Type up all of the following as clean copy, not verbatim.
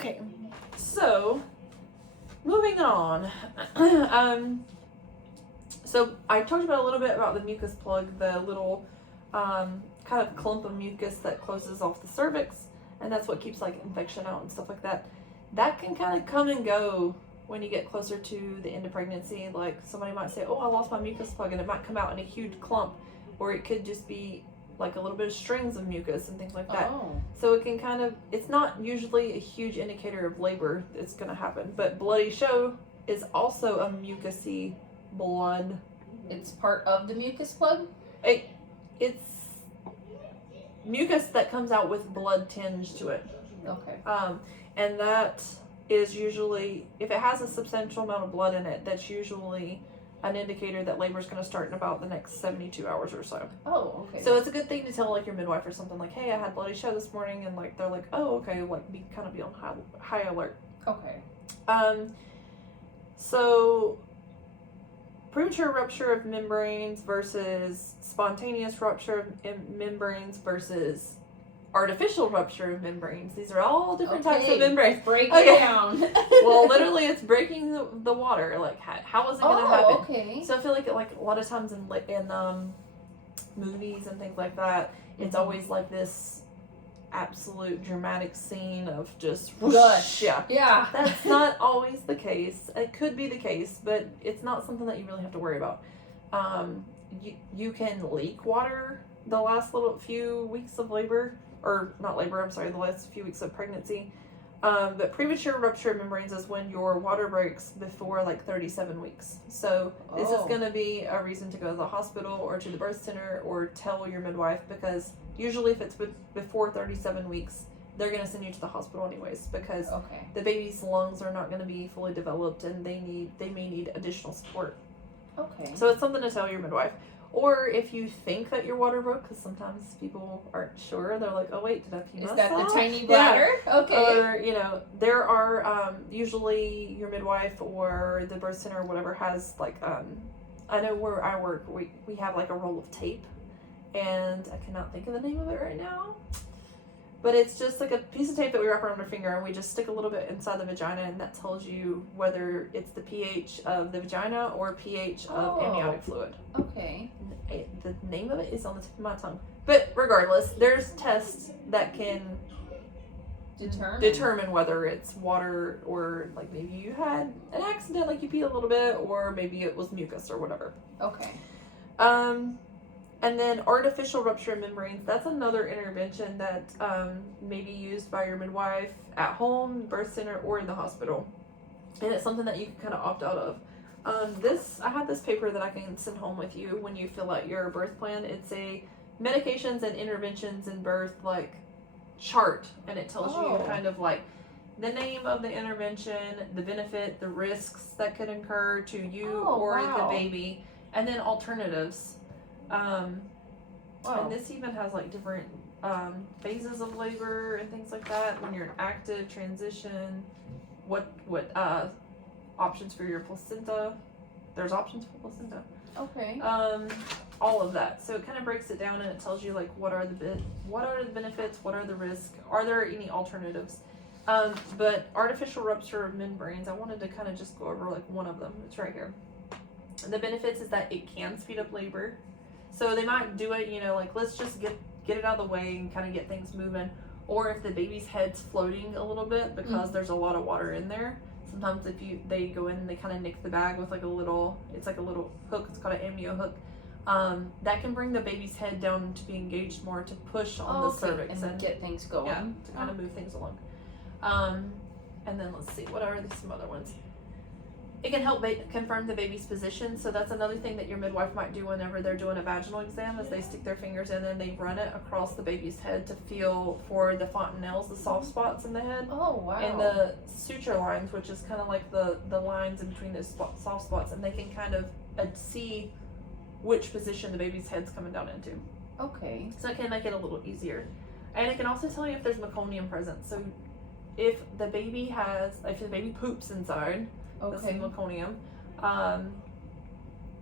Okay, so moving on. So I talked about a little bit about the mucus plug, the little kind of clump of mucus that closes off the cervix, and that's what keeps like infection out and stuff like that. That can kind of come and go when you get closer to the end of pregnancy. Like somebody might say, "Oh, I lost my mucus plug," and it might come out in a huge clump, or it could just be like a little bit of strings of mucus and things like that. Oh. So it can kind of, it's not usually a huge indicator of labor that's going to happen, but bloody show is also a mucousy blood. It's part of the mucus plug? It's mucus that comes out with blood tinge to it. Okay. And that is usually, if it has a substantial amount of blood in it, that's usually an indicator that labor is going to start in about the next 72 hours or so. Oh, okay. So it's a good thing to tell like your midwife or something like, "Hey, I had bloody show this morning," and like they're like, "Oh, okay," like be on high alert. Okay. So premature rupture of membranes versus spontaneous rupture of membranes versus artificial rupture of membranes. These are all different types of membranes. Break it down. Well, literally, it's breaking the water. Like, how is it going to happen? Okay. So I feel like a lot of times in movies and things like that, it's always like this absolute dramatic scene of just gush. Yeah. That's not always the case. It could be the case, but it's not something that you really have to worry about. You can leak water the last few weeks of labor, or not labor, I'm sorry, the last few weeks of pregnancy. But premature rupture of membranes is when your water breaks before like 37 weeks. So this is going to be a reason to go to the hospital or to the birth center or tell your midwife, because usually if it's before 37 weeks, they're going to send you to the hospital anyways, because the baby's lungs are not going to be fully developed and they may need additional support. Okay. So it's something to tell your midwife. Or if you think that your water broke, because sometimes people aren't sure, they're like, "Oh wait, did I pee myself?" Is that the tiny bladder? Yeah. Okay. Or there are usually your midwife or the birth center or whatever has like I know where I work, we have like a roll of tape, and I cannot think of the name of it right now. But it's just like a piece of tape that we wrap around our finger, and we just stick a little bit inside the vagina, and that tells you whether it's the pH of the vagina or pH of amniotic fluid. Okay. The name of it is on the tip of my tongue. But regardless, there's tests that can determine whether it's water or like maybe you had an accident, like you peed a little bit, or maybe it was mucus or whatever. Okay. And then artificial rupture of membranes, that's another intervention that may be used by your midwife at home, birth center, or in the hospital. And it's something that you can kind of opt out of. I have this paper that I can send home with you when you fill out your birth plan. It's a medications and interventions in birth like chart, and it tells you kind of like the name of the intervention, the benefit, the risks that could occur to you or the baby, and then alternatives. And this even has like different phases of labor and things like that. When you're in active transition, what options for your placenta? There's options for placenta. Okay. All of that. So it kind of breaks it down and it tells you like what are the benefits, what are the risks, are there any alternatives? But artificial rupture of membranes, I wanted to kind of just go over like one of them. It's right here. The benefits is that it can speed up labor. So they might do it, like let's just get it out of the way and kind of get things moving. Or if the baby's head's floating a little bit because there's a lot of water in there. Sometimes they go in and they kind of nick the bag with like a little hook. It's called an amnio hook. That can bring the baby's head down to be engaged more to push on the cervix and get things going. Yeah, to kind of move things along. And then let's see, what are some other ones? It can help confirm the baby's position. So that's another thing that your midwife might do whenever they're doing a vaginal exam, is they stick their fingers in and they run it across the baby's head to feel for the fontanelles, the soft spots in the head. Oh, wow. And the suture lines, which is kind of like the lines in between those soft spots, and they can kind of see which position the baby's head's coming down into. Okay. So it can make it a little easier. And it can also tell you if there's meconium present. So if the baby poops inside, the same meconium,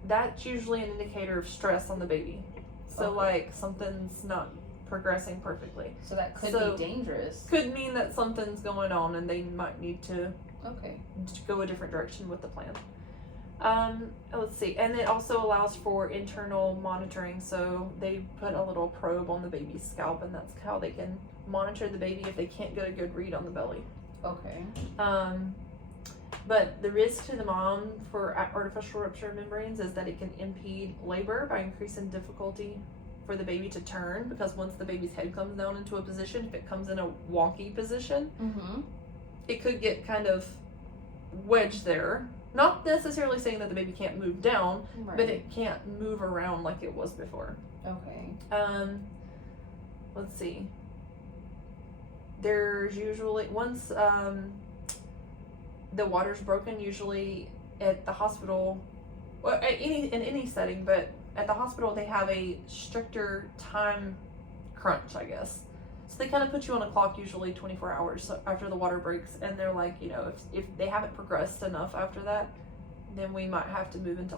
that's usually an indicator of stress on the baby. So like something's not progressing perfectly. So that could So- be dangerous. Could mean that something's going on and they might need to Okay. go a different direction with the plan. Let's see, and it also allows for internal monitoring. So they put a little probe on the baby's scalp, and that's how they can monitor the baby if they can't get a good read on the belly. Okay. But the risk to the mom for artificial rupture membranes is that it can impede labor by increasing difficulty for the baby to turn, because once the baby's head comes down into a position, if it comes in a wonky position, Mm-hmm. it could get kind of wedged there. Not necessarily saying that the baby can't move down, Right. but it can't move around like it was before. Okay. Let's see. There's usually, once the water's broken, usually at the hospital, or in any setting, but at the hospital they have a stricter time crunch, I guess. So they kind of put you on a clock, usually 24 hours after the water breaks, and they're like, you know, if they haven't progressed enough after that, then we might have to move into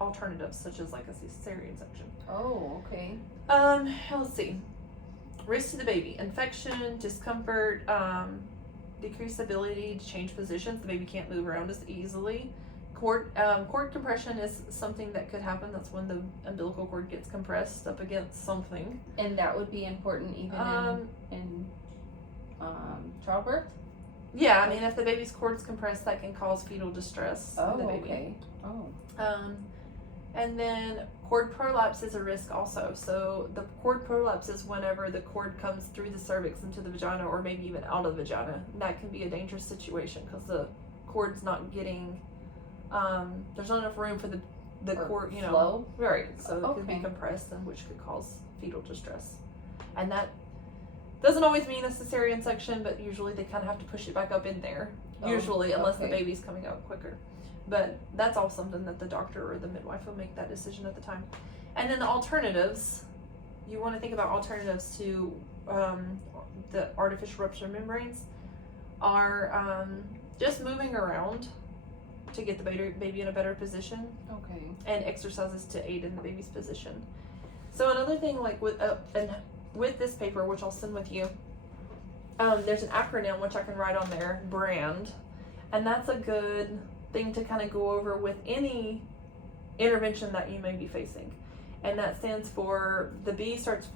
alternatives, such as like a cesarean section. Oh, okay. Let's see. Risk to the baby: infection, discomfort, decreased ability to change positions. The baby can't move around as easily. Cord compression is something that could happen. That's when the umbilical cord gets compressed up against something. And that would be important even in childbirth? Yeah, I mean, if the baby's cord's compressed, that can cause fetal distress in the Oh, baby. okay. Oh. And then cord prolapse is a risk also. So the cord prolapse is whenever the cord comes through the cervix into the vagina, or maybe even out of the vagina. That can be a dangerous situation because the cord's not getting, there's not enough room for the Or cord, you know. flow? Right. So it could be Okay. compressed, and which could cause fetal distress. And that doesn't always mean a cesarean section, but usually they kind of have to push it back up in there. Oh, Usually, unless the okay. baby's coming out quicker. But that's all something that the doctor or the midwife will make that decision at the time. And then the alternatives, you want to think about alternatives to the artificial rupture membranes, are just moving around to get the baby in a better position, Okay. and exercises to aid in the baby's position. So another thing, like with this paper, which I'll send with you, there's an acronym which I can write on there, BRAND, and that's a good thing to kind of go over with any intervention that you may be facing. And that stands for, the B stands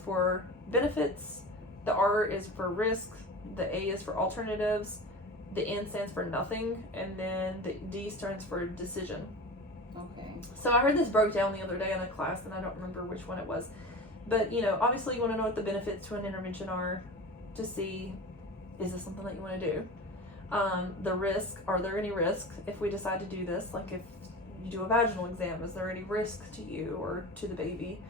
for benefits, the R is for risk, the A is for alternatives, the N stands for nothing, and then the D stands for decision. Okay. So I heard this broke down the other day in a class, and I don't remember which one it was. But, you know, obviously you want to know what the benefits to an intervention are to see, is this something that you want to do? The risk, are there any risk if we decide to do this? Like if you do a vaginal exam, is there any risk to you or to the baby?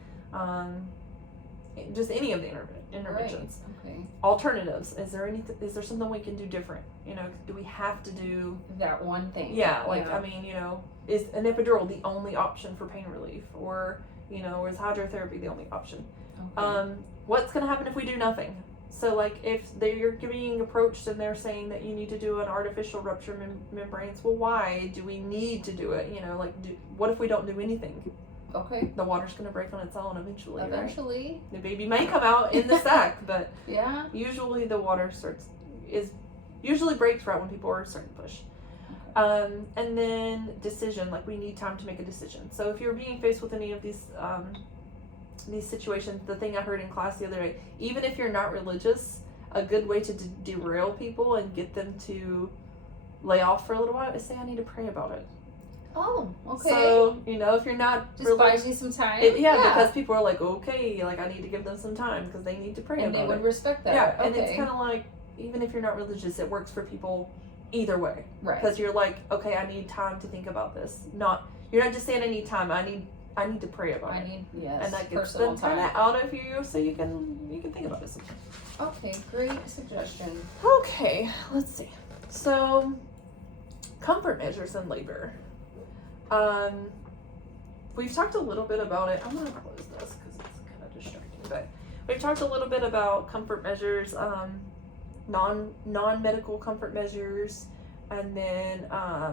Just any of the interventions. Right. Okay. Alternatives, is there something we can do different? You know, do we have to do That one thing. yeah, I mean, you know, is an epidural the only option for pain relief, or, you know, is hydrotherapy the only option? Okay. What's going to happen if we do nothing? So, like, if you're being approached and they're saying that you need to do an artificial rupture membranes, well, why do we need to do it? You know, like, what if we don't do anything? Okay. The water's going to break on its own eventually, right? Eventually. The baby may come out in the sac, but Yeah. usually the water usually breaks right when people are starting to push. And then decision, like we need time to make a decision. So if you're being faced with any of these situations, the thing I heard in class the other day, even if you're not religious, a good way to derail people and get them to lay off for a little while is say, I need to pray about it. Oh, okay. So, you know, if you're not just buys you some time. because people are like, okay, like I need to give them some time because they need to pray and about it. they would respect that. Yeah, and Okay. it's kind of like, even if you're not religious, it works for people either way. Right. Because you're like, okay, I need time to think about this. You're not just saying I need time. I need to pray about it. Yes. And that gets personal them kind time. of out of you, so you can think about it sometime. Okay, great suggestion. Okay, let's see. So, comfort measures in labor. We've talked a little bit about it. I'm gonna close this because it's kind of distracting. But we've talked a little bit about comfort measures, non-medical comfort measures, and then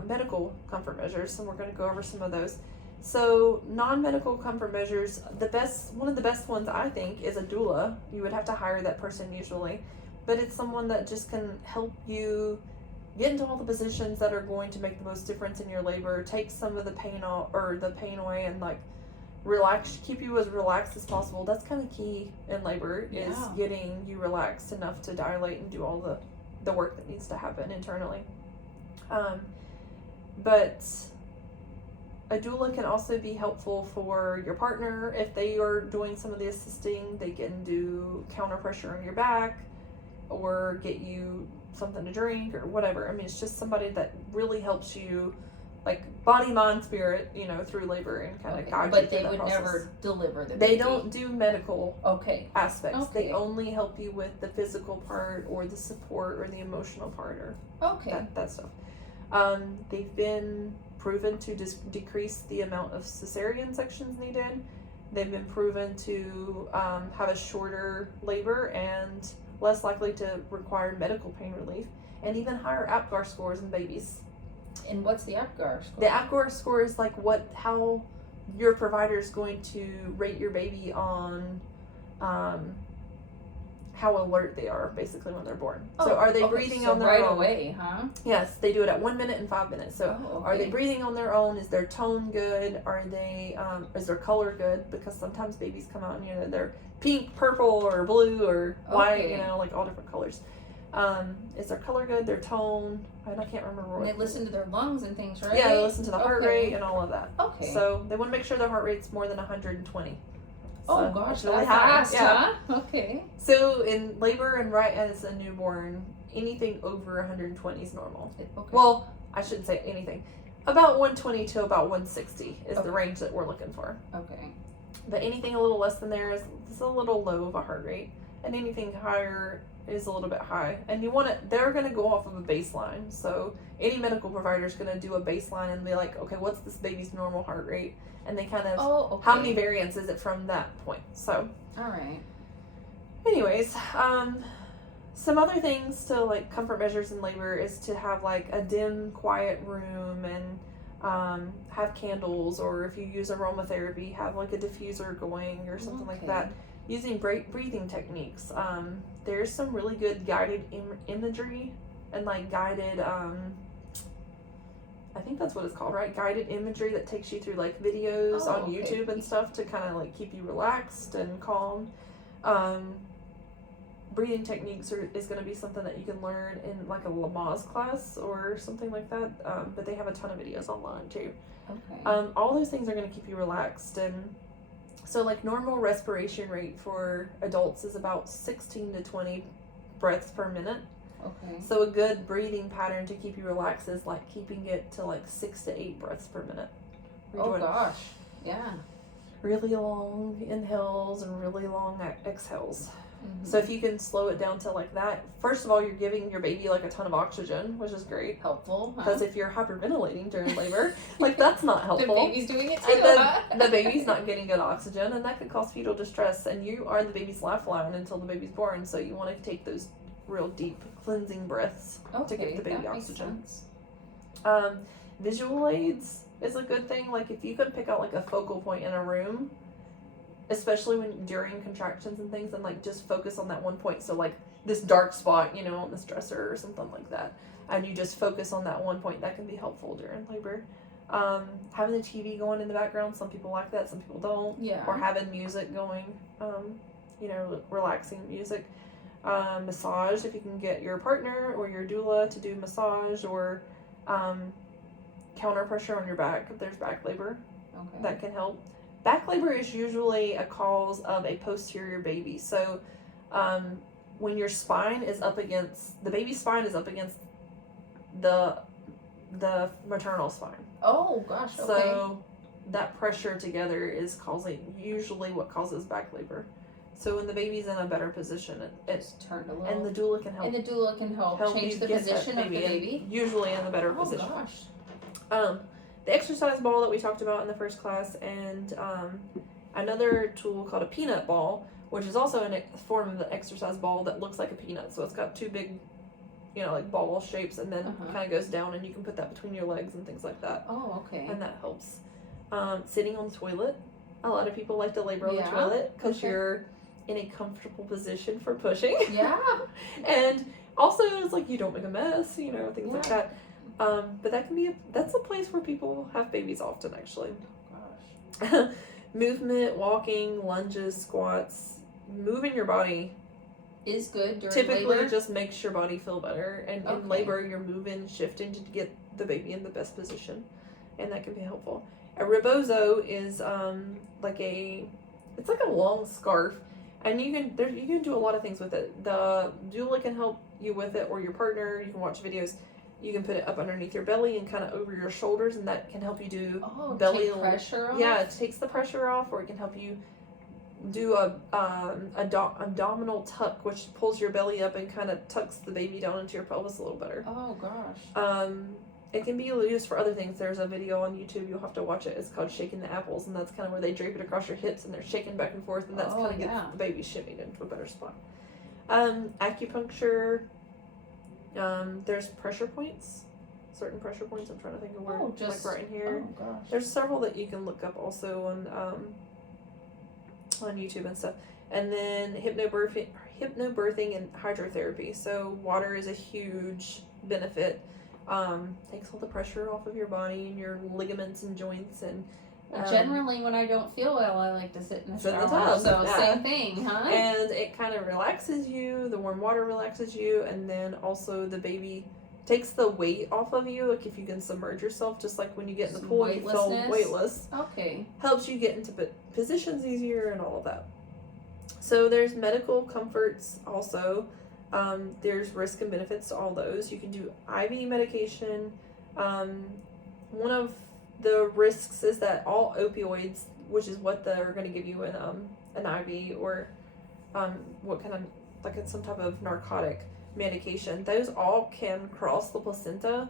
medical comfort measures. So we're gonna go over some of those. So non-medical comfort measures, one of the best ones I think is a doula. You would have to hire that person usually, but it's someone that just can help you get into all the positions that are going to make the most difference in your labor, take some of the pain off or the pain away, and like relax, keep you as relaxed as possible. That's kind of key in labor, is getting you relaxed enough to dilate and do all the work that needs to happen internally. But a doula can also be helpful for your partner. If they are doing some of the assisting, they can do counter pressure on your back or get you something to drink or whatever. I mean, it's just somebody that really helps you, like body, mind, spirit, through labor and kind of guide you through that process. But they would never deliver the baby. They don't do medical aspects. Okay. They only help you with the physical part or the support or the emotional part or that stuff. They've been proven to decrease the amount of cesarean sections needed. They've been proven to have a shorter labor and less likely to require medical pain relief, and even higher APGAR scores in babies. And what's the APGAR score? The APGAR score is like how your provider is going to rate your baby on how alert they are, basically, when they're born. So are they breathing on their own? Right away, huh? Yes, they do it at 1 minute and 5 minutes. So are they breathing on their own? Is their tone good? Are they is their color good? Because sometimes babies come out and they're pink, purple, or blue, or white, like all different colors. Is their color good? Their tone? And I can't remember what. They listen to their lungs and things, right? Yeah, they listen to the heart rate and all of that. Okay. So they want to make sure their heart rate's more than 120. Oh gosh, really that's high. fast, huh? Okay. So in labor and right as a newborn, anything over 120 is normal. Okay. Well, I shouldn't say anything. About 120 to about 160 is the range that we're looking for. Okay. But anything a little less than there is a little low of a heart rate, and anything higher is a little bit high. And they're going to go off of a baseline. So any medical provider is going to do a baseline and be like, okay, what's this baby's normal heart rate? And they kind of, how many variants is it from that point? So, all right. Anyways, some other things to like comfort measures in labor is to have like a dim, quiet room and have candles, or if you use aromatherapy, have like a diffuser going or something like that. Using breathing techniques. There's some really good guided imagery and like guided, I think that's what it's called, right? Guided imagery that takes you through like videos on YouTube and stuff to kind of like keep you relaxed and calm. Breathing techniques is going to be something that you can learn in like a Lamaze class or something like that. But they have a ton of videos online too. Okay. All those things are going to keep you relaxed. And so like normal respiration rate for adults is about 16 to 20 breaths per minute. Okay. So a good breathing pattern to keep you relaxed is like keeping it to like 6 to 8 breaths per minute. Oh gosh. Yeah. Really long inhales and really long exhales. Mm-hmm. So if you can slow it down to like that, first of all, you're giving your baby like a ton of oxygen, which is great. Helpful. Because if you're hyperventilating during labor, like that's not helpful. The baby's doing it too. And then the baby's not getting good oxygen, and that could cause fetal distress. And you are the baby's lifeline until the baby's born. So you want to take those real deep cleansing breaths to give the baby oxygen. Visual aids is a good thing. Like if you could pick out like a focal point in a room, especially during contractions and things, and like just focus on that one point. So like this dark spot, on this dresser or something like that, and you just focus on that one point. That can be helpful during labor. Having the TV going in the background, some people like that, some people don't. Yeah. Or having music going, relaxing music. Massage, if you can get your partner or your doula to do massage, or counter pressure on your back if there's back labor. Okay. That can help. Back labor is usually a cause of a posterior baby. So when your spine is up against, the baby's spine is up against the maternal spine. Oh gosh, okay. So that pressure together is usually what causes back labor. So when the baby's in a better position, it's turned a little. And the doula can help. And the doula can help change the position of the baby. Usually in the better position. Gosh. The exercise ball that we talked about in the first class, and another tool called a peanut ball, which is also a form of the exercise ball that looks like a peanut. So it's got two big, like ball shapes, and then kind of goes down, and you can put that between your legs and things like that. Oh, okay. And that helps. Sitting on the toilet. A lot of people like to labor on the toilet because you're in a comfortable position for pushing. Yeah. And also, it's like you don't make a mess, you know, things like that. But that's a place where people have babies often, actually. Oh, gosh. Movement, walking, lunges, squats, moving your body is good during typically labor. Just makes your body feel better. And in labor, you're moving, shifting to get the baby in the best position, and that can be helpful. A rebozo is it's like a long scarf, and you can do a lot of things with it. The doula can help you with it, or your partner. You can watch videos. You can put it up underneath your belly and kind of over your shoulders, and that can help you do belly pressure off. Yeah, it takes the pressure off, or it can help you do a abdominal tuck, which pulls your belly up and kind of tucks the baby down into your pelvis a little better. Oh gosh. It can be used for other things. There's a video on YouTube, you'll have to watch it. It's called Shaking the Apples, and that's kind of where they drape it across your hips and they're shaking back and forth, and that's kind of gets the baby shimmied into a better spot. Acupuncture. There's pressure points. Certain pressure points. I'm trying to think of where. Like right in here. Oh gosh. There's several that you can look up also on YouTube and stuff. And then hypnobirthing and hydrotherapy. So water is a huge benefit. Takes all the pressure off of your body and your ligaments and joints. And generally when I don't feel well, I like to sit in the shower. Tub. So same thing, huh? And it kind of relaxes you. The warm water relaxes you, and then also the baby takes the weight off of you. Like if you can submerge yourself, just like when you get in the pool, you feel weightless. Okay. Helps you get into positions easier and all of that. So there's medical comforts also. There's risk and benefits to all those. You can do IV medication. One of the risks is that all opioids, which is what they're going to give you in an IV or what kind of, like it's some type of narcotic medication, those all can cross the placenta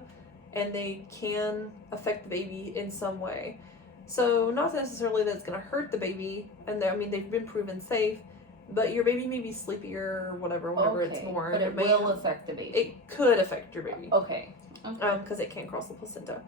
and they can affect the baby in some way. So not necessarily that it's going to hurt the baby, and they've been proven safe, but your baby may be sleepier or whatever it's born. But it will affect the baby. It could affect your baby. Okay. Because it can cross the placenta.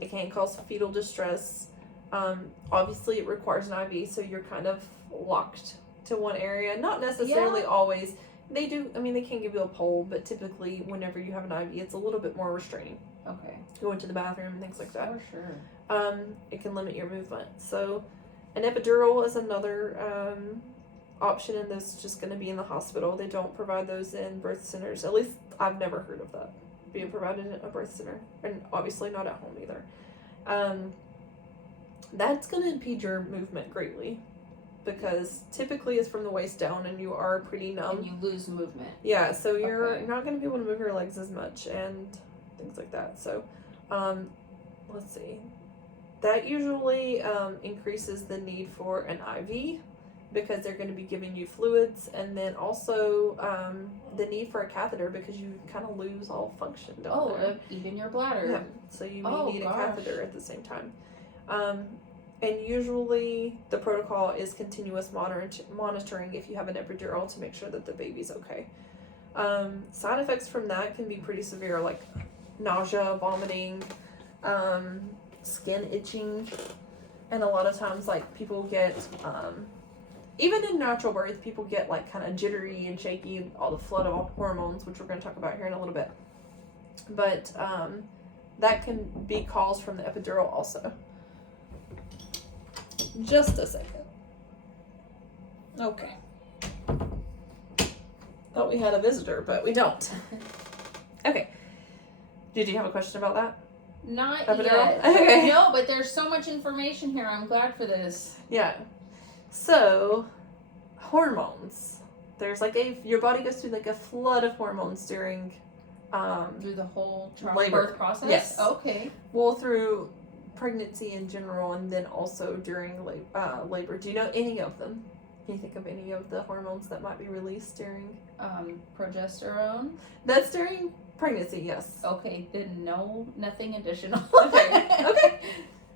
It can cause fetal distress. Obviously, it requires an IV, so you're kind of locked to one area. Not necessarily always. They do, they can give you a pole, but typically, whenever you have an IV, it's a little bit more restraining. Okay. Going to the bathroom and things like that. For sure. It can limit your movement. So, an epidural is another option, and this is just going to be in the hospital. They don't provide those in birth centers. At least I've never heard of that being provided in a birth center, and obviously not at home either. That's going to impede your movement greatly, because typically it's from the waist down and you are pretty numb. And you lose movement. Yeah, so you're not going to be able to move your legs as much and things like that. So, let's see. That usually increases the need for an IV, because they're going to be giving you fluids, and then also the need for a catheter, because you kind of lose all function down there. Even your bladder. Yeah, so you may need a catheter at the same time. And usually the protocol is continuous monitoring if you have an epidural to make sure that the baby's okay. Side effects from that can be pretty severe, like nausea, vomiting, skin itching, and a lot of times like people get even in natural birth, people get like kind of jittery and shaky, all the flood of hormones, which we're going to talk about here in a little bit. But that can be caused from the epidural also. Just a second. Okay. Thought we had a visitor, but we don't. Okay. Did you have a question about that? Not epidural? yet. Okay. No, but there's so much information here. I'm glad for this. Yeah. So, hormones. There's like your body goes through like a flood of hormones during through the whole labor process? Yes. Okay. Well, through pregnancy in general, and then also during labor. Do you know any of them? Can you think of any of the hormones that might be released during progesterone? That's during pregnancy, yes. Okay, then nothing additional. Okay.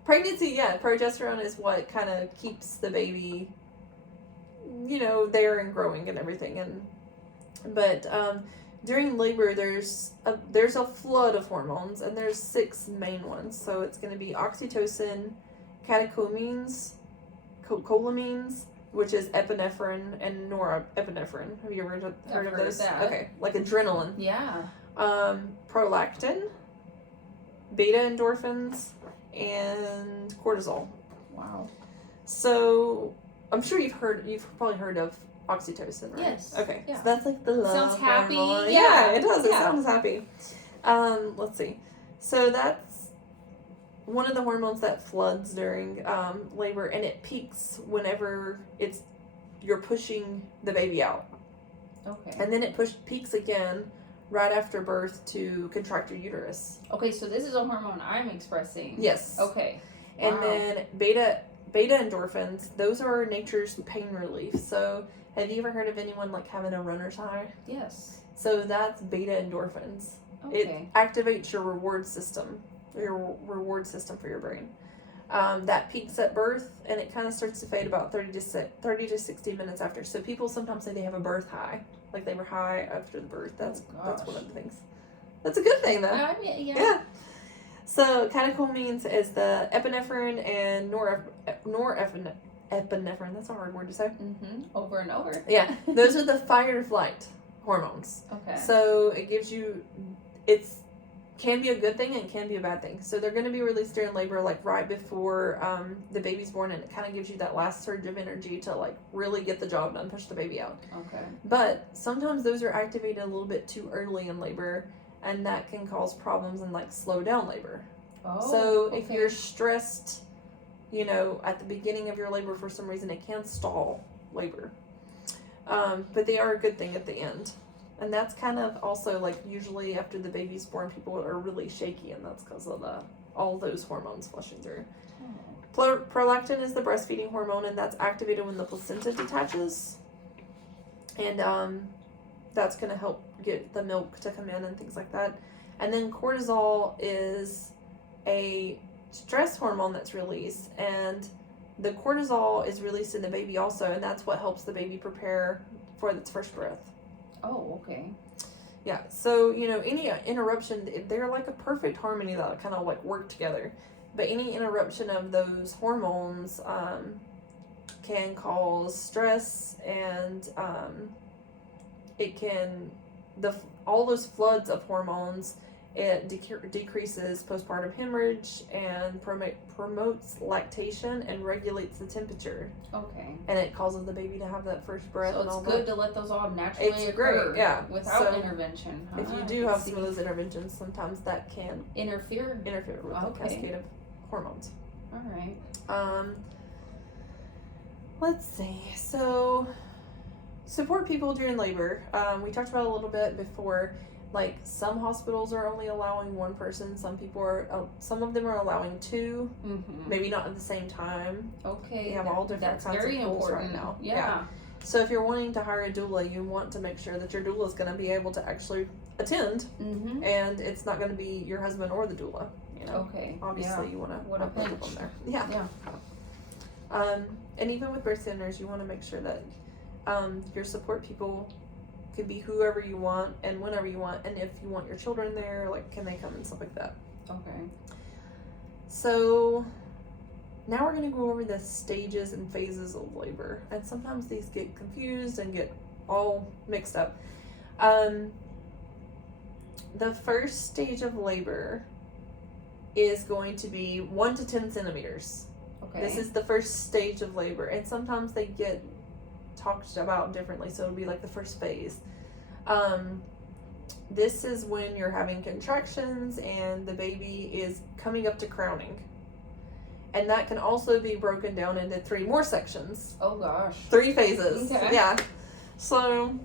Pregnancy, yeah, progesterone is what kind of keeps the baby, there and growing and everything. But during labor, there's a flood of hormones, and there's 6 main ones. So it's going to be oxytocin, catecholamines, which is epinephrine and norepinephrine. Have you ever heard of those? That. Okay, like adrenaline. Yeah. Prolactin, beta endorphins, and cortisol. Wow. So I'm sure you've probably heard of oxytocin, right? Yes. Okay. Yeah. So that's like the love Sounds happy. hormone. Yeah. It does. It Yeah. sounds happy. Let's see. So that's one of the hormones that floods during labor, and it peaks whenever you're pushing the baby out. Okay. And then it peaks again right after birth to contract your uterus. Okay, so this is a hormone I'm expressing. Yes. Okay. And Wow. then beta endorphins, those are nature's pain relief. So have you ever heard of anyone like having a runner's high? Yes. So that's beta endorphins. Okay. It activates your reward system for your brain. That peaks at birth, and it kind of starts to fade about 30 to 60 minutes after. So people sometimes say they have a birth high, like they were high after the birth. That's one of the things. That's a good thing, though. I mean, Yeah. So catecholamines is the epinephrine and norepinephrine. That's a hard word to say. Mm-hmm. Over and over. Yeah, those are the fight or flight hormones. Okay. So it gives you, can be a good thing and can be a bad thing. So they're going to be released during labor, like right before the baby's born, and it kind of gives you that last surge of energy to like really get the job done, push the baby out. Okay. But sometimes those are activated a little bit too early in labor, and that can cause problems and like slow down labor. Oh. So if you're stressed, at the beginning of your labor for some reason, it can stall labor. But they are a good thing at the end. And that's kind of also like usually after the baby's born, people are really shaky, and that's because of all those hormones flushing through. Oh. Prolactin is the breastfeeding hormone, and that's activated when the placenta detaches. And that's going to help get the milk to come in and things like that. And then cortisol is a stress hormone that's released, and the cortisol is released in the baby also, and that's what helps the baby prepare for its first breath. Oh, okay. Yeah, so, any interruption, they're like a perfect harmony that kind of like work together. But any interruption of those hormones can cause stress, and it can, all those floods of hormones, it decreases postpartum hemorrhage and promotes lactation and regulates the temperature. Okay. And it causes the baby to have that first breath. So and all it's good that. to let those all naturally It's occur. great, yeah. Without So intervention. If you do have some of those interventions, sometimes that can interfere with the cascade of hormones. All right. Let's see. So, support people during labor. We talked about it a little bit before. Like some hospitals are only allowing one person. Some of them are allowing two. Mm-hmm. Maybe not at the same time. Okay. You have all different kinds of rules right now. Yeah. So if you're wanting to hire a doula, you want to make sure that your doula is going to be able to actually attend, mm-hmm. and it's not going to be your husband or the doula. Okay. Obviously, you want to what a pinch. them there. Yeah. And even with birth centers, you want to make sure that your support people can be whoever you want and whenever you want, and if you want your children there, like, can they come and stuff like that. Okay. So now we're going to go over the stages and phases of labor, and sometimes these get confused and get all mixed up. The first stage of labor is going to be 1 to 10 centimeters. Okay. This is the first stage of labor, and sometimes they get talked about differently, so it'll be like the first phase. This is when you're having contractions and the baby is coming up to crowning, and that can also be broken down into 3 more sections. Oh gosh. 3 phases. Okay. Yeah. So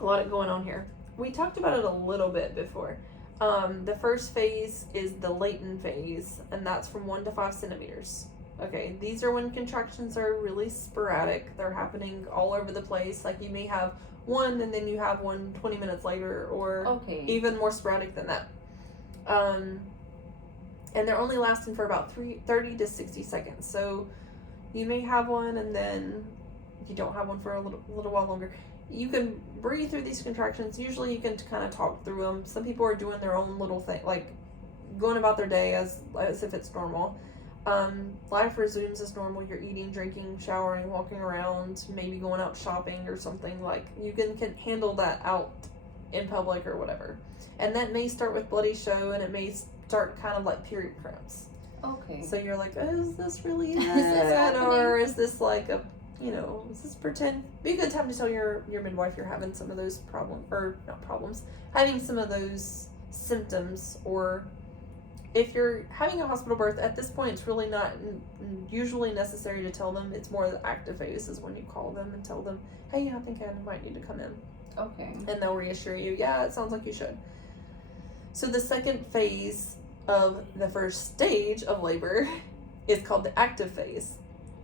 a lot going on here. We talked about it a little bit before. The first phase is the latent phase, and that's from 1 to 5 centimeters. Okay, these are when contractions are really sporadic. They're happening all over the place. Like you may have one and then you have one 20 minutes later, or even more sporadic than that. And they're only lasting for about 30 to 60 seconds. So you may have one and then you don't have one for a little while longer. You can breathe through these contractions. Usually you can kind of talk through them. Some people are doing their own little thing, like going about their day as if it's normal. Life resumes as normal. You're eating, drinking, showering, walking around, maybe going out shopping or something. Like, you can handle that out in public or whatever. And that may start with bloody show, and it may start kind of like period cramps. Okay. So you're like, oh, is this really it? Happening? Or is this like a, is this pretend? Be a good time to tell your midwife you're having some of those having some of those symptoms. Or if you're having a hospital birth, at this point, it's really not usually necessary to tell them. It's more the active phase is when you call them and tell them, hey, I think I might need to come in. Okay. And they'll reassure you, yeah, it sounds like you should. So the second phase of the first stage of labor is called the active phase.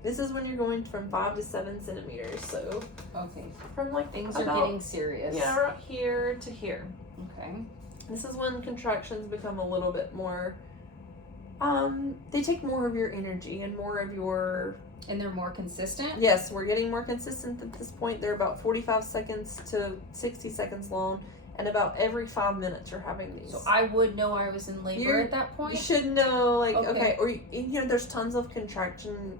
This is when you're going from 5 to 7 centimeters. So okay, from like things are getting serious. Yeah, right here to here. Okay. This is when contractions become a little bit more. They take more of your energy and more of your. And they're more consistent? Yes, we're getting more consistent at this point. They're about 45 seconds to 60 seconds long, and about every 5 minutes you're having these. So I would know I was in labor at that point? You should know, like, okay. Or, there's tons of contraction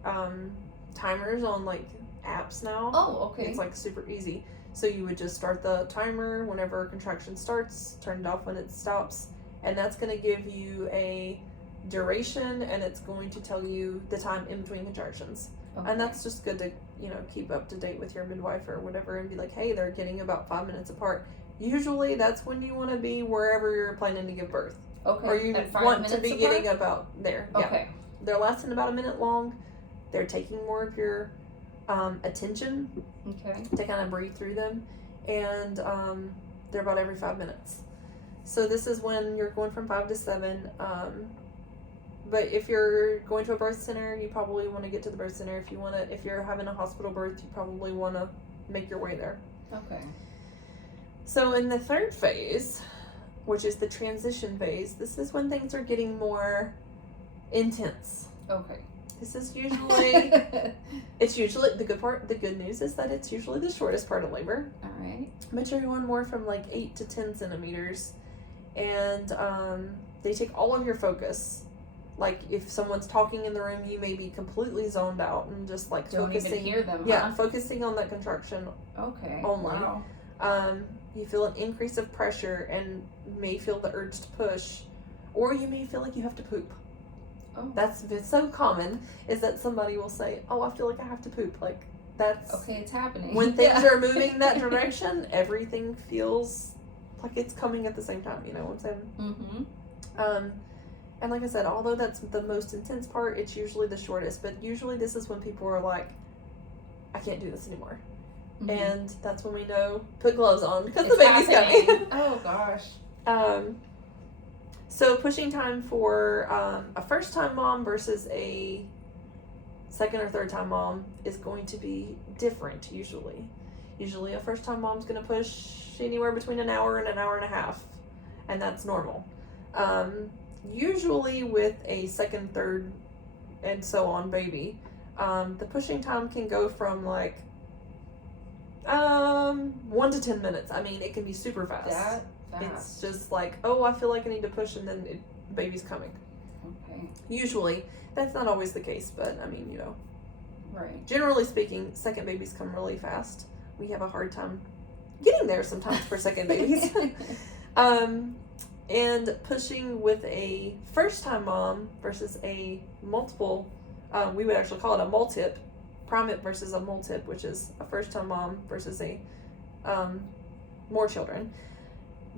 timers on, like, apps now. Oh, okay. It's, like, super easy. So you would just start the timer whenever a contraction starts, turn it off when it stops, and that's going to give you a duration, and it's going to tell you the time in between contractions. Okay. And that's just good to keep up to date with your midwife or whatever, and be like, hey, they're getting about 5 minutes apart. Usually that's when you want to be wherever you're planning to give birth. Okay. Or you want to be apart? getting about there. Okay. Yeah. They're lasting about a minute long. They're taking more of your attention. Okay. To kind of breathe through them, and they're about every 5 minutes. So this is when you're going from 5 to 7. But if you're going to a birth center, you probably want to get to the birth center. If you're having a hospital birth, you probably want to make your way there. Okay. So in the third phase, which is the transition phase, this is when things are getting more intense. Okay. This is usually, it's usually, the good news is that it's usually the shortest part of labor. All right. But you're going more from like 8 to 10 centimeters. And they take all of your focus. Like, if someone's talking in the room, you may be completely zoned out and just like don't focusing. Even hear them. Yeah, focusing on that contraction. Okay. Only. Wow. You feel an increase of pressure and may feel the urge to push, or you may feel like you have to poop. Oh. It's so common is that somebody will say, "Oh, I feel like I have to poop." Like, that's okay. It's happening when things are moving that direction. Everything feels like it's coming at the same time. You know what I'm saying? Mm-hmm. And like I said, although that's the most intense part, it's usually the shortest. But usually this is when people are like, I can't do this anymore. Mm-hmm. And that's when we know, put gloves on, because the baby's coming. Oh, gosh. So pushing time for a first-time mom versus a second or third-time mom is going to be different, usually. Usually a first-time mom's going to push anywhere between an hour and a half. And that's normal. Usually with a second, third, and so on baby, the pushing time can go from like 1 to 10 minutes. I mean, it can be super fast. That fast. It's just like, oh, I feel like I need to push, and then baby's coming. Okay. Usually, that's not always the case, but I mean, right. Generally speaking, second babies come really fast. We have a hard time getting there sometimes for second babies. And pushing with a first-time mom versus a multiple, we would actually call it a multip, primip versus a multip, which is a first-time mom versus a more children.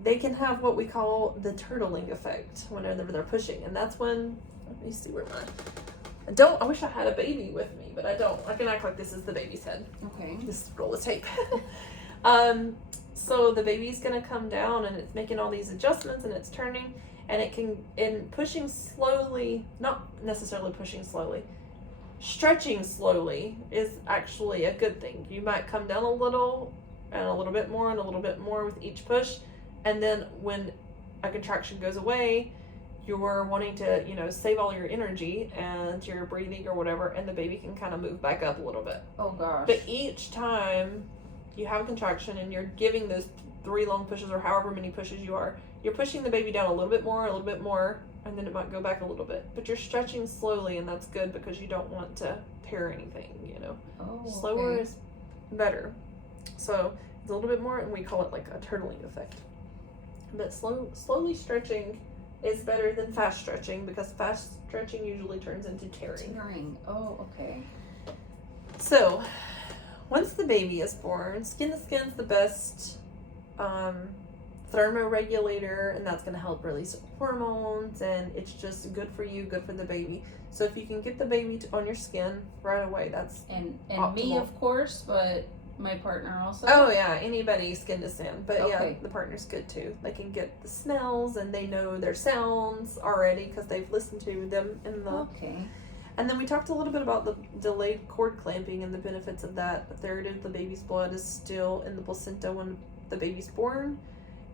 They can have what we call the turtling effect whenever they're pushing, and that's when, let me see where I wish I had a baby with me, but I don't. I can act like this is the baby's head. Okay. This roll of tape. So the baby's going to come down, and it's making all these adjustments, and it's turning, and pushing slowly, not necessarily pushing slowly, stretching slowly is actually a good thing. You might come down a little, and a little bit more, and a little bit more with each push, and then when a contraction goes away, you're wanting to, save all your energy, and you're breathing or whatever, and the baby can kind of move back up a little bit. Oh, gosh. But each time you have a contraction and you're giving those 3 long pushes or however many pushes you're you're pushing the baby down a little bit more, and then it might go back a little bit. But you're stretching slowly, and that's good because you don't want to tear anything, you know. Oh, Slower okay. is better. So it's a little bit more, and we call it like a turtling effect. But slowly stretching is better than fast stretching because fast stretching usually turns into tearing. Tearing. Oh, okay. So once the baby is born, skin to skin's the best thermoregulator, and that's going to help release hormones, and it's just good for you, good for the baby. So if you can get the baby on your skin right away, that's and optimal. Me, of course, but my partner also. Oh yeah, anybody skin to skin, but Okay. yeah, the partner's good too. They can get the smells and they know their sounds already because they've listened to them in the. Okay. And then we talked a little bit about the delayed cord clamping and the benefits of that. A third of the baby's blood is still in the placenta when the baby's born,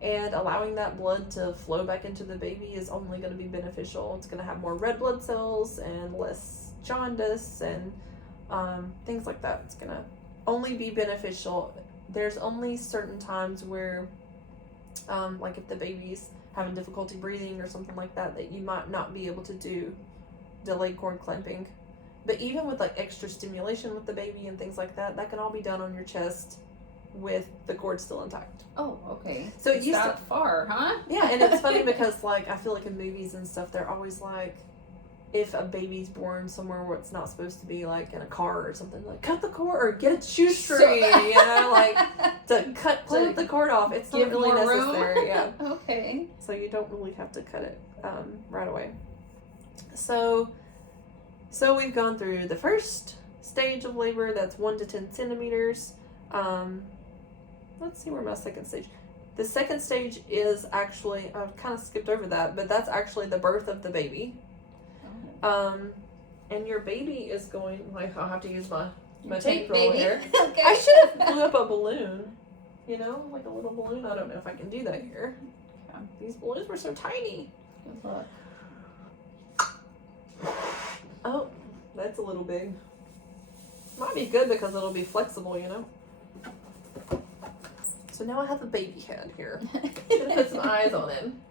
and allowing that blood to flow back into the baby is only going to be beneficial. It's going to have more red blood cells and less jaundice and things like that. It's going to only be beneficial. There's only certain times where, like if the baby's having difficulty breathing or something like that, that you might not be able to do delayed cord clamping. But even with like extra stimulation with the baby and things like that, that can all be done on your chest with the cord still intact. Oh, okay. So it's that far, huh? Yeah, and it's funny because like I feel like in movies and stuff, they're always like, if a baby's born somewhere where it's not supposed to be, like in a car or something, like cut the cord or get a shoestring, you know, like to clamp the cord off. It's not really necessary. Yeah. Okay. So you don't really have to cut it right away. So we've gone through the first stage of labor. That's 1 to 10 centimeters. Let's see where my second stage. The second stage is actually, I've kind of skipped over that, but that's actually the birth of the baby. And your baby is going, like, I'll have to use my tape roll here. Okay. I should have blew up a balloon, you know, like a little balloon. I don't know if I can do that here. Yeah. These balloons were so tiny. Good luck. Oh, that's a little big. Might be good because it'll be flexible, you know. So now I have a baby head here. I'm gonna put some eyes on him.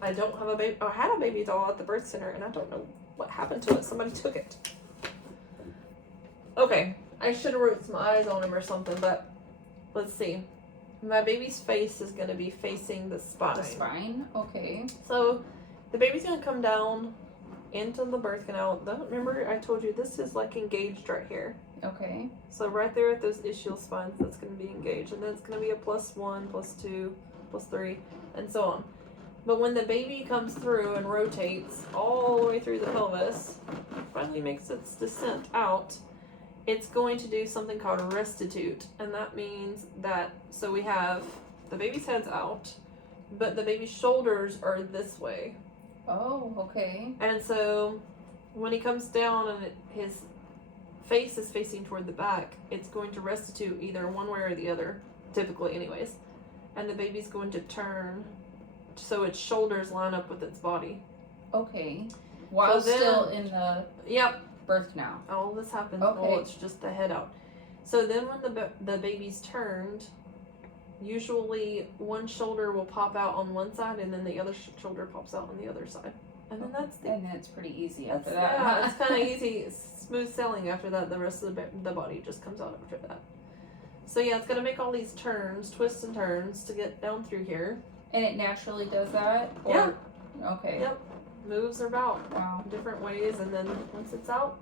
I don't have a baby. I had a baby doll at the birth center, and I don't know what happened to it. Somebody took it. Okay, I should have wrote some eyes on him or something, but let's see. My baby's face is going to be facing the spine. The spine? Okay. So the baby's going to come down into the birth canal. Remember I told you this is like engaged right here. Okay. So right there at those ischial spines, that's going to be engaged. And then it's going to be a +1, +2, +3, and so on. But when the baby comes through and rotates all the way through the pelvis, finally makes its descent out, it's going to do something called a restitute. And that means that, so we have the baby's head's out, but the baby's shoulders are this way. Oh, okay. And so when he comes down and his face is facing toward the back, it's going to restitute either one way or the other, typically anyways. And the baby's going to turn so its shoulders line up with its body. Okay. While So then, still in the Yep. birth canal. All this happens Okay. while it's just the head out. So then when the baby's turned, usually one shoulder will pop out on one side and then the other shoulder pops out on the other side. And then And that's pretty easy after that. Yeah, it's kind of easy, smooth sailing after that. The rest of the body just comes out after that. So yeah, it's going to make all these turns, twists and turns to get down through here. And it naturally does that? Yeah. Okay. Yep. Moves about Wow. different ways, and then once it's out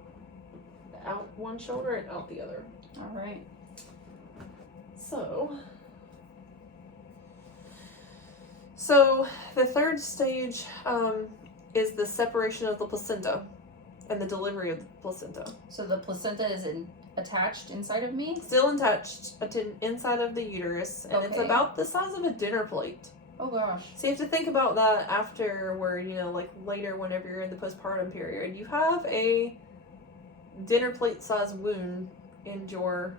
one shoulder and out the other. All right. So the third stage is the separation of the placenta and the delivery of the placenta. So the placenta is attached inside of me? Still attached inside of the uterus, and it's Okay. about the size of a dinner plate. Oh gosh. So you have to think about that after, where, you know, like later whenever you're in the postpartum period, you have a dinner plate size wound in your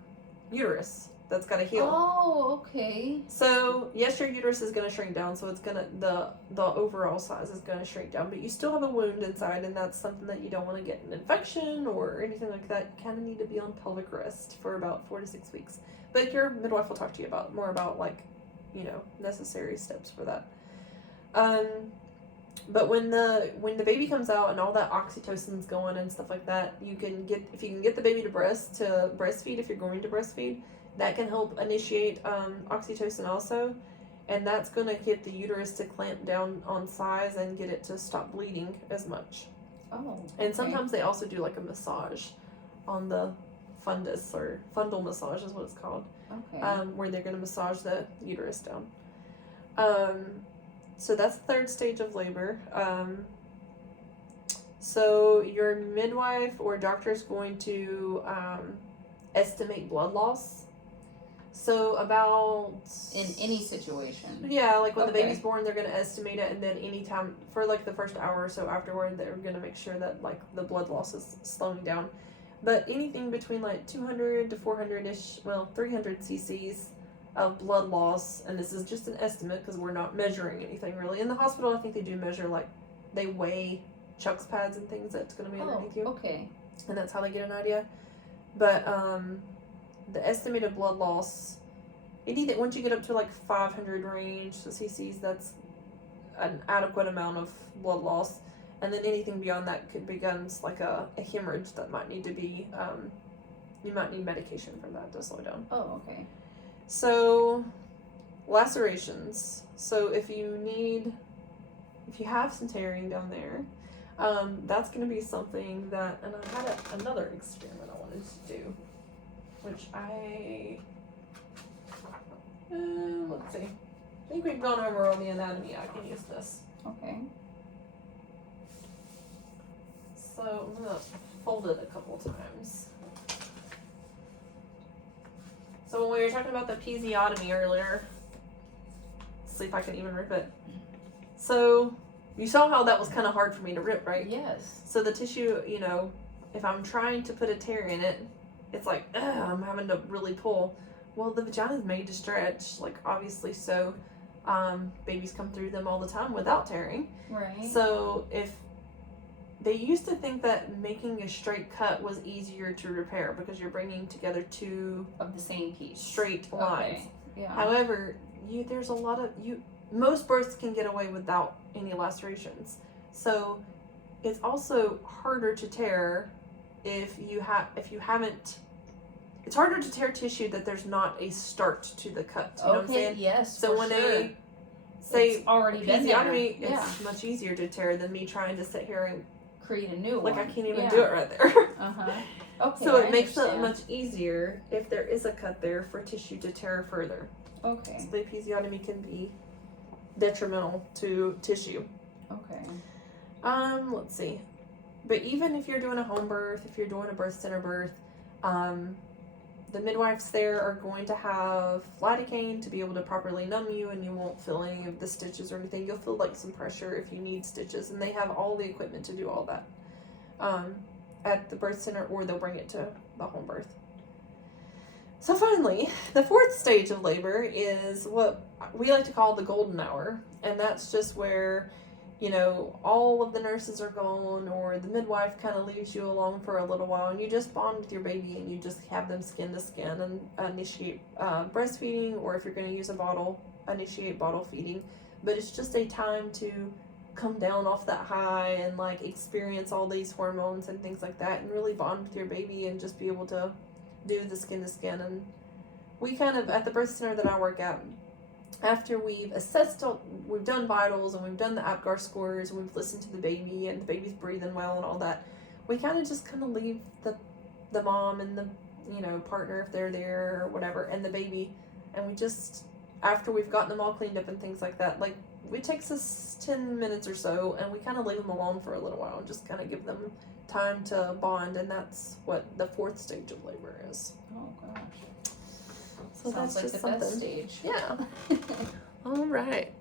uterus that's got to heal. Oh, okay. So yes, your uterus is going to shrink down, so it's going to, the overall size is going to shrink down, but you still have a wound inside, and that's something that you don't want to get an infection or anything like that. You kind of need to be on pelvic rest for about 4 to 6 weeks. But your midwife will talk to you more about like necessary steps for that. But when the baby comes out and all that oxytocin's going and stuff like that, if you can get the baby to breastfeed if you're going to breastfeed, that can help initiate oxytocin also, and that's going to get the uterus to clamp down on size and get it to stop bleeding as much. Oh. And sometimes they also do like a massage on the fundus, or fundal massage is what it's called. Okay. Where they're going to massage the uterus down. So that's the third stage of labor. So your midwife or doctor is going to estimate blood loss. So about... in any situation? Yeah, like when the baby's born, they're going to estimate it, and then anytime, for like the first hour or so afterward, they're going to make sure that like the blood loss is slowing down. But anything between like 200 to 400-ish, 300 cc's of blood loss, and this is just an estimate because we're not measuring anything really. In the hospital, I think they do measure, like, they weigh Chuck's pads and things that's going to be underneath you. Okay. And that's how they get an idea. But the estimated blood loss, once you get up to like 500 range, the cc's, that's an adequate amount of blood loss. And then anything beyond that becomes like a hemorrhage that might need to be, you might need medication for that to slow down. Oh, okay. So, lacerations. So if you have some tearing down there, that's going to be something that, and I had another experiment I wanted to do, which let's see. I think we've gone over all the anatomy. I can use this. Okay. So I'm going to fold it a couple times. So when we were talking about the episiotomy earlier, let's see if I can even rip it. So you saw how that was kind of hard for me to rip, right? Yes. So the tissue, if I'm trying to put a tear in it, it's like, I'm having to really pull. Well, the vagina is made to stretch, like obviously, so babies come through them all the time without tearing. Right. So if they used to think that making a straight cut was easier to repair because you're bringing together two of the same piece, straight lines. Okay. Yeah. However, there's a lot of most births can get away without any lacerations. So it's also harder to tear if you haven't. It's harder to tear tissue that there's not a start to the cut. You know what I'm saying? Yes. So when they say it's already been episiotomy, there. it's much easier to tear than me trying to sit here and create a new one. I can't even do it right there. Okay. So it makes it much easier if there is a cut there for tissue to tear further. Okay. So the episiotomy can be detrimental to tissue. Okay. Let's see. But even if you're doing a home birth, if you're doing a birth center birth, the midwives there are going to have lidocaine to be able to properly numb you, and you won't feel any of the stitches or anything. You'll feel like some pressure if you need stitches, and they have all the equipment to do all that at the birth center, or they'll bring it to the home birth. So finally, the fourth stage of labor is what we like to call the golden hour, and that's just where all of the nurses are gone, or the midwife kind of leaves you alone for a little while, and you just bond with your baby, and you just have them skin to skin and initiate breastfeeding, or if you're going to use a bottle, initiate bottle feeding. But it's just a time to come down off that high and like experience all these hormones and things like that, and really bond with your baby and just be able to do the skin to skin. And we kind of, at the birth center that I work at, after we've assessed, we've done vitals and we've done the APGAR scores and we've listened to the baby and the baby's breathing well and all that, we kind of just leave the mom and the partner, if they're there or whatever, and the baby, and we just, after we've gotten them all cleaned up and things like that, like it takes us 10 minutes or so, and we kind of leave them alone for a little while and just kind of give them time to bond, and that's what the fourth stage of labor is. Oh gosh. So Sounds that's like just the something. best stage. Yeah. All right.